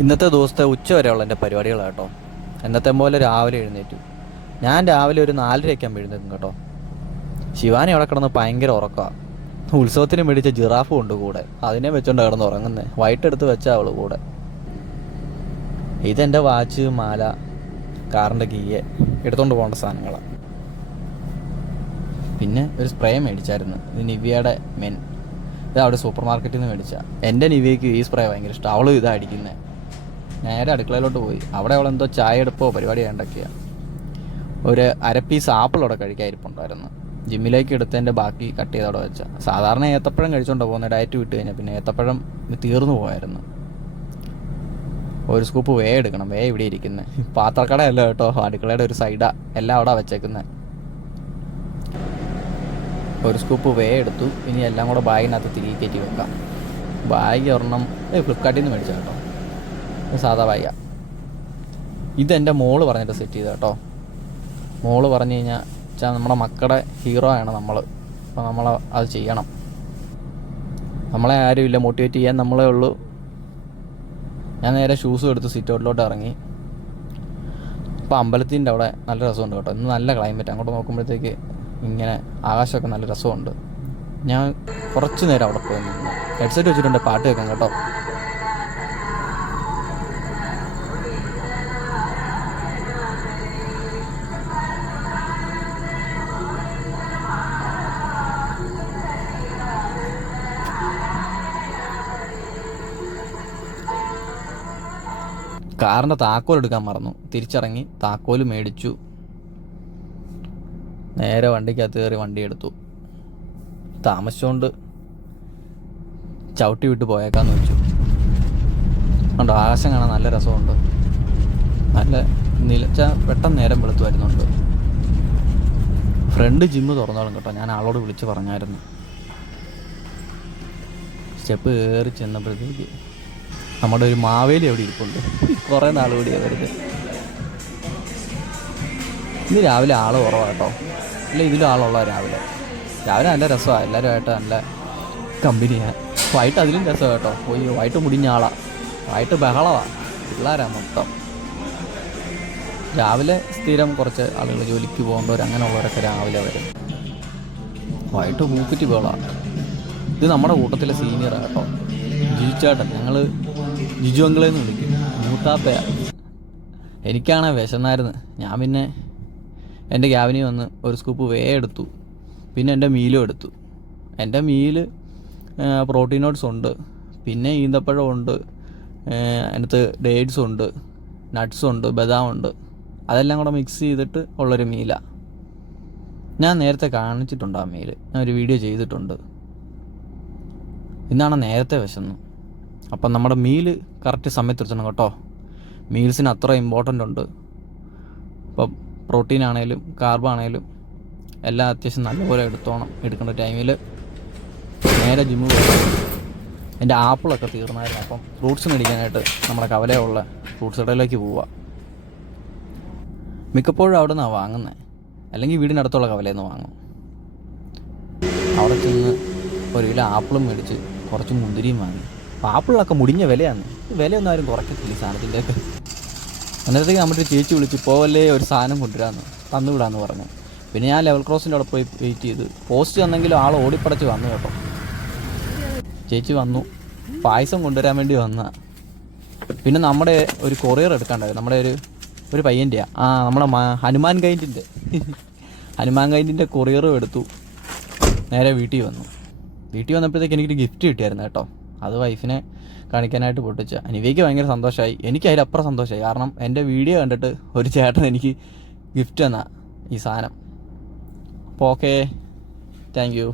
ഇന്നത്തെ ദിവസത്തെ ഉച്ച വരെയുള്ള എന്റെ പരിപാടികൾ കേട്ടോ. എന്നത്തെ പോലെ രാവിലെ എഴുന്നേറ്റു. ഞാൻ രാവിലെ ഒരു നാലരയൊക്കെ ആകുമ്പോൾ എഴുന്നേക്കും കേട്ടോ. ശിവാനി അവിടെ കിടന്ന് ഭയങ്കര ഉറക്കമാണ് ഉത്സവത്തിന് മേടിച്ച ജിറാഫും ഉണ്ട് കൂടെ. അതിനെ വെച്ചോണ്ട് കിടന്ന് ഉറങ്ങുന്നേ. വൈകിട്ടെടുത്ത് വെച്ചാ അവൾ കൂടെ. ഇതെന്റെ വാച്ച് മാല കാറിന്റെ കീയെ എടുത്തോണ്ട് പോകേണ്ട സാധനങ്ങളാണ് പിന്നെ ഒരു സ്പ്രേ മേടിച്ചായിരുന്നു. ഇത് നിവ്യയുടെ മെൻ. ഇത് അവിടെ സൂപ്പർ മാർക്കറ്റിൽ നിന്ന് മേടിച്ച. എന്റെ നിവ്യക്ക് ഈ സ്പ്രേ ഭയങ്കര ഇഷ്ടം. അവളും ഇതാ അടിക്കുന്നത് നേരെ അടുക്കളയിലോട്ട് പോയി. അവിടെ അവൾ എന്തോ ചായ എടുപ്പോ പരിപാടി വേണ്ടൊക്കെയാണ് ഒരു അര പീസ് ആപ്പിൾ അവിടെ കഴിക്കാൻ ഇരിപ്പുണ്ടായിരുന്നു. ജിമ്മിലേക്ക് എടുത്തതിന്റെ ബാക്കി കട്ട് ചെയ്ത് അവിടെ വെച്ച. സാധാരണ ഏത്തപ്പഴം കഴിച്ചുകൊണ്ട് പോകുന്ന ഡയറ്റ് വിട്ട് കഴിഞ്ഞാൽ പിന്നെ ഏത്തപ്പഴം തീർന്നു പോയായിരുന്നു. ഒരു സ്കൂപ്പ് വേ എടുക്കണം. വേ ഇവിടെ ഇരിക്കുന്നത് പാത്രക്കടയല്ല കേട്ടോ. അടുക്കളയുടെ ഒരു സൈഡാ എല്ലാം അവിടെ വെച്ചേക്കുന്നത് ഒരു സ്കൂപ്പ് വേ എടുത്തു. ഇനി എല്ലാം കൂടെ ബാഗിനകത്ത് തിരികെ കയറ്റി വെക്കാം. ബാഗ് ഒരെണ്ണം ഫ്ലിപ്കാർട്ടിൽ നിന്ന് മേടിച്ചു കേട്ടോ. സാധാ ബാഗാ ഇതെന്റെ മോൾ പറഞ്ഞിട്ട് സെറ്റ് ചെയ്ത കേട്ടോ മോൾ പറഞ്ഞു കഴിഞ്ഞാൽ വെച്ചാൽ നമ്മുടെ മക്കളുടെ ഹീറോ ആണ് നമ്മൾ അപ്പോൾ നമ്മൾ അത് ചെയ്യണം. നമ്മളെ ആരും ഇല്ല മോട്ടിവേറ്റ് ചെയ്യാൻ നമ്മളേ ഉള്ളൂ. ഞാൻ നേരെ ഷൂസും എടുത്ത് സിറ്റൗട്ടിലോട്ട് ഇറങ്ങി. അപ്പോൾ അമ്പലത്തിന്റെ അവിടെ നല്ല രസമുണ്ട് കേട്ടോ. ഇന്ന് നല്ല ക്ലൈമറ്റ് അങ്ങോട്ട് നോക്കുമ്പോഴത്തേക്ക് ഇങ്ങനെ ആകാശമൊക്കെ നല്ല രസമുണ്ട്. ഞാൻ കുറച്ച് നേരം അവിടെ പോയി ഹെഡ്സെറ്റ് വെച്ചിട്ടുണ്ട് പാട്ട് കേൾക്കാം കേട്ടോ. കാറിന്റെ താക്കോൽ എടുക്കാൻ മറന്നു. തിരിച്ചിറങ്ങി താക്കോൽ മേടിച്ചു. നേരെ വണ്ടിക്കകത്ത് കയറി വണ്ടി എടുത്തു. താമസിച്ചുകൊണ്ട് ചവിട്ടി വിട്ട് പോയേക്കാന്ന് വെച്ചു. കണ്ടോ ആകാശം കാണാൻ നല്ല രസമുണ്ട്. നല്ല നിലച്ച പെട്ടെന്ന് നേരം വെളുത്തു വരുന്നുണ്ട് ഫ്രണ്ട് ജിമ്മ് തുറന്നോളും കേട്ടോ. ഞാൻ ആളോട് വിളിച്ച് പറഞ്ഞായിരുന്നു. സ്റ്റെപ്പ് കയറി ചെന്നപ്പോഴത്തേക്ക് നമ്മുടെ ഒരു മാവേലി അവിടെ ഇരിപ്പുണ്ട്. കുറേ നാൾ കൂടിയാണ് വരുന്നത് ഇന്ന് രാവിലെ ആൾ കുറവാണ് കേട്ടോ. അല്ല ഇതിലും ആളുള്ള രാവിലെ. രാവിലെ നല്ല രസമാണ് എല്ലാവരുമായിട്ട് നല്ല കമ്പനിയാണ് വൈകിട്ട് അതിലും രസമാണ് കേട്ടോ. പോയി വൈകിട്ട് മുടിഞ്ഞ ആളാണ് വൈകിട്ട് ബഹളമാണ് പിള്ളേരാ മൊത്തം. രാവിലെ സ്ഥിരം കുറച്ച് ആളുകൾ ജോലിക്ക് പോകുമ്പോൾ അങ്ങനെയുള്ളവരൊക്കെ രാവിലെ വരും. വൈകിട്ട് മൂക്കുറ്റി ബഹളമാണ് ഇത് നമ്മുടെ കൂട്ടത്തിലെ സീനിയറാണ് കേട്ടോ. ജിജുചേട്ടൻ. ഞങ്ങൾ ജിജു അങ്കിളെന്ന് വിളിക്കും മൂത്താപ്പയാ എനിക്കാണെ വിശന്നായിരുന്നു. ഞാൻ പിന്നെ എന്റെ ക്യാബിനി വന്ന് ഒരു സ്കൂപ്പ് വേ എടുത്തു. പിന്നെ എന്റെ മീലും എടുത്തു. എന്റെ മീൽ പ്രോട്ടീൻ ഓട്സ് ഉണ്ട്. പിന്നെ ഈന്തപ്പഴം ഉണ്ട്. അതിനകത്ത് ഡേറ്റ്സ് ഉണ്ട്. നട്ട്സ് ഉണ്ട്. ബദാം ഉണ്ട്. അതെല്ലാം കൂടെ മിക്സ് ചെയ്തിട്ട് ഉള്ളൊരു മീലാണ് ഞാൻ നേരത്തെ കാണിച്ചിട്ടുണ്ട് ആ മീൽ. ഞാൻ ഒരു വീഡിയോ ചെയ്തിട്ടുണ്ട്. ഇന്നാണ് നേരത്തെ വിശന്നു. അപ്പം നമ്മുടെ മീൽ കറക്റ്റ് സമയത്ത് എടുക്കണം കേട്ടോ. മീൽസിന് അത്ര ഇമ്പോർട്ടന്റ് ഉണ്ട്. ഇപ്പം പ്രോട്ടീൻ ആണേലും കാർബ് ആണേലും എല്ലാം അത്യാവശ്യം നല്ലപോലെ എടുത്തോണം എടുക്കേണ്ട ടൈമിൽ നേരെ ജിമ്മ് പോയി എന്റെ ആപ്പിളൊക്കെ തീർന്നായിരുന്നു. അപ്പം ഫ്രൂട്ട്സ് മേടിക്കാനായിട്ട് നമ്മുടെ കവലയുള്ള ഫ്രൂട്ട്സ് കടയിലേക്ക് പോവുക. മിക്കപ്പോഴും അവിടെ നിന്നാണ് വാങ്ങുന്നത് അല്ലെങ്കിൽ വീടിനടുത്തുള്ള കവലയിൽ നിന്ന് വാങ്ങും. അവിടെ ചെന്ന് ഒരു കിലോ ആപ്പിളും മേടിച്ച് കുറച്ച് മുന്തിരിയും വാങ്ങി. അപ്പോൾ ആപ്പിളിനൊക്കെ മുടിഞ്ഞ വിലയാണ്. വിലയൊന്നും ആരും കുറയ്ക്കത്തില്ല സാധനത്തിന്റെയൊക്കെ അന്നേരത്തേക്ക് നമ്മുടെ ചേച്ചി വിളിച്ച് പോവല്ലേ ഒരു സാധനം കൊണ്ടുവരാമെന്ന് തന്നു വിടാമെന്ന് പറഞ്ഞു. പിന്നെ ഞാൻ ലെവൽ ക്രോസിന്റെ അവിടെ പോയി വെയിറ്റ് ചെയ്ത്. പോസ്റ്റ് വന്നെങ്കിലും ആൾ ഓടിപ്പടച്ച് വന്നു കേട്ടോ. ചേച്ചി വന്നു. പായസം കൊണ്ടുവരാൻ വേണ്ടി വന്ന. പിന്നെ നമ്മുടെ ഒരു കൊറിയർ എടുക്കാണ്ടായിരുന്നു. നമ്മുടെ ഒരു ഒരു പയ്യന്റെയാണ് ആ നമ്മുടെ ഹനുമാൻ ഗൈന്റിന്റെ ഹനുമാൻ ഗൈന്റിന്റെ കൊറിയറും എടുത്തു. നേരെ വീട്ടിൽ വന്നു. വീട്ടിൽ വന്നപ്പോഴത്തേക്ക് എനിക്കൊരു ഗിഫ്റ്റ് കിട്ടിയായിരുന്നു കേട്ടോ. അത് വൈഫിനെ കാണിക്കാനായിട്ട് പൊട്ടിച്ച. അനിവയ്ക്ക് ഭയങ്കര സന്തോഷമായി എനിക്ക് അതിലപ്പുറം സന്തോഷമായി കാരണം എന്റെ വീഡിയോ കണ്ടിട്ട് ഒരു ചേട്ടൻ എനിക്ക് ഗിഫ്റ്റ് തന്ന ഈ സാധനം. അപ്പോൾ ഓക്കെ താങ്ക് യു